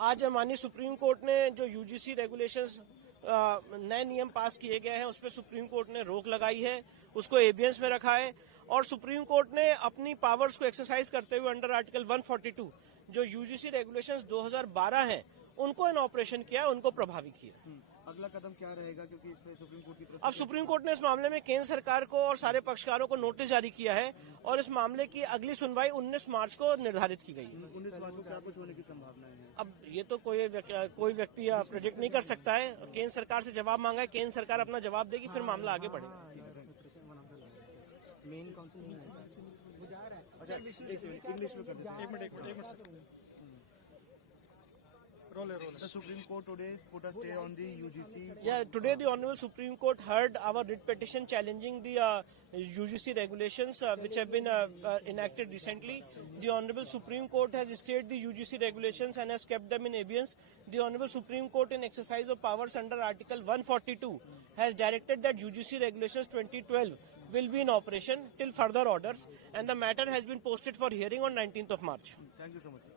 आज माननीय supreme court ने जो यूजीसी रेगुलेशंस नए नियम पास किए गए हैं उस पर सुप्रीम कोर्ट ने रोक लगाई है, उसको एबियंस में रखा है और सुप्रीम कोर्ट ने अपनी पावर्स को एक्सरसाइज करते हुए अंडर आर्टिकल 142 जो यूजीसी रेगुलेशंस 2012 हैं उनको इन ऑपरेशन किया, उनको प्रभावी किया। अगला कदम क्या रहेगा, क्योंकि इसमें सुप्रीम कोर्ट की तरफ अब सुप्रीम कोर्ट ने इस मामले में केंद्र सरकार को और सारे पक्षकारों को नोटिस जारी किया है और इस मामले की अगली सुनवाई 19 मार्च को निर्धारित की गई है। 19 मार्च को क्या कुछ होने की संभावना है? अब ये तो कोई व्यक्ति प्रेडिक्ट नहीं कर सकता है। केंद्र सरकार से जवाब मांगा है, केंद्र सरकार अपना जवाब देगी, फिर मामला आगे बढ़ेगा। मेन काउंसिल नहीं है। अच्छा, इंग्लिश में कर देते हैं। एक minute. The Supreme Court today put a stay on the UGC. Yeah, today the Honorable Supreme Court heard our writ petition challenging the UGC regulations which have been enacted recently. The Honorable Supreme Court has stayed the UGC regulations and has kept them in abeyance. The Honorable Supreme Court, in exercise of powers under Article 142, has directed that UGC regulations 2012 will be in operation till further orders, and the matter has been posted for hearing on 19th of March. Thank you so much.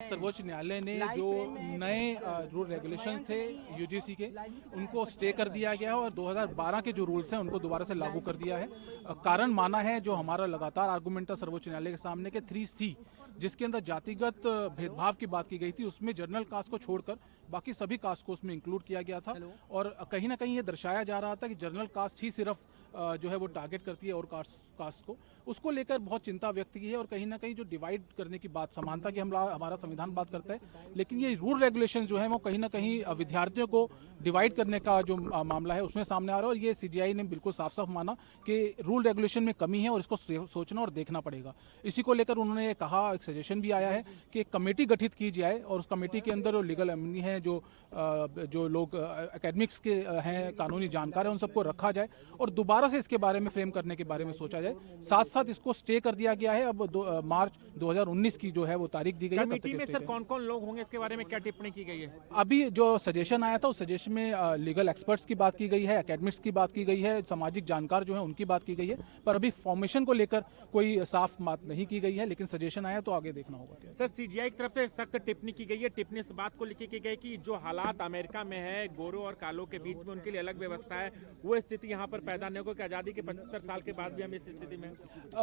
सर्वोच्च न्यायालय ने जो नए rule regulations थे UGC के उनको stay कर दिया गया है और 2012 के जो रूल्स हैं उनको दोबारा से लागू कर दिया है। कारण माना है जो हमारा लगातार आर्गुमेंट था सर्वोच्च न्यायालय के सामने के 3C जिसके अंदर जातिगत भेदभाव की बात की गई थी, उसमें जनरल कास्ट को छोड़कर बाकी सभी कास्ट को उसमें इंक्लूड किया गया था और कहीं ना कहीं ये दर्शाया जा रहा था कि जनरल कास्ट ही सिर्फ जो है वो टारगेट करती है और कास्ट को, उसको लेकर बहुत चिंता व्यक्त की है और कहीं ना कहीं जो डिवाइड करने की बात, समानता की हमारा संविधान बात करता है, लेकिन ये रूल रेगुलेशन जो है वो कहीं ना कहीं विद्यार्थियों को डिवाइड करने का जो मामला है उसमें सामने आ रहा है और ये सीजीआई ने बिल्कुल साफ साफ माना कि रूल रेगुलेशन में कमी है और इसको सोचना और देखना पड़ेगा। इसी को लेकर उन्होंने कहा, एक सजेशन भी आया है कि एक कमेटी गठित की जाए और उस कमेटी के अंदर लीगल एमनी है, जो लोग एकेडमिक्स के हैं, कानूनी जानकार हैं, उन सबको रखा जाए और दोबारा से इसके बारे में फ्रेम करने के बारे में सोचा जाए। साथ साथ इसको स्टे कर दिया गया है। अब मार्च 2019 की जो है वो तारीख दी गई है। कमेटी में सर कौन कौन लोग होंगे, इसके बारे में क्या टिप्पणी की गई है? अभी जो सजेशन आया था उस सजेशन में लीगल एक्सपर्ट्स की बात की गई है, एकेडमिक्स की बात की गई है, सामाजिक जानकार जो है उनकी बात की गई है, पर अभी फॉर्मेशन को लेकर कोई साफ बात नहीं की गई है, लेकिन सजेशन आया तो आगे देखना होगा। सर सीजीआई की तरफ से सख्त टिप्पणी की गई है। टिप्पणी इस बात को लिखी की गई कि जो हालात अमेरिका में है, गोरों और कालों के बीच में उनके लिए अलग व्यवस्था है, वो स्थिति यहाँ पर पैदा नहीं होगी कि आजादी के 75 साल के बाद भी हम इस स्थिति में।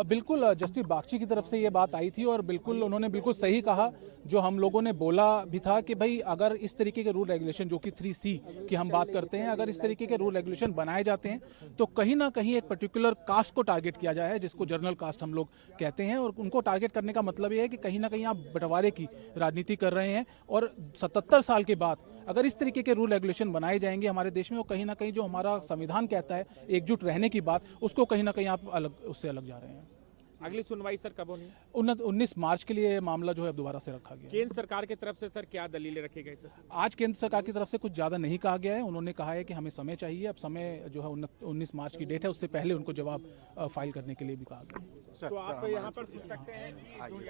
बिल्कुल जस्टिस बागची की तरफ से ये बात आई थी और बिल्कुल उन्होंने बिल्कुल सही कहा जो हम लोगों ने बोला भी था कि भाई अगर इस तरीके के रूल रेगुलेशन जो कि 3C की हम बात करते हैं, अगर इस तरीके के रूल रेगुलेशन बनाए जाते हैं तो कहीं ना कहीं एक पर्टिकुलर कास्ट को टारगेट किया जाए, जिसको जनरल कास्ट हम लोग कहते हैं, और उनको टारगेट करने का मतलब ये है कि कहीं ना कहीं आप बंटवारे की राजनीति कर रहे हैं और 77 साल के बाद अगर इस तरीके के रूल रेगुलेशन बनाए जाएंगे हमारे देश में, वो कहीं ना कहीं जो हमारा संविधान कहता है एकजुट रहने की बात, उसको कहीं ना कहीं आप उससे अलग जा रहे हैं। अगली सुनवाई सर कब होनी? 19 मार्च के लिए मामला जो है दोबारा से रखा गया। केंद्र सरकार की तरफ से सर क्या दलीलें रखी गई सर? आज केंद्र सरकार की तरफ से कुछ ज्यादा नहीं कहा गया है। उन्होंने कहा है कि हमें समय चाहिए। अब समय जो है 19 मार्च की डेट है, उससे पहले उनको जवाब फाइल करने के लिए भी कहा गया। तो आप यहाँ पर पूछ सकते हैं कि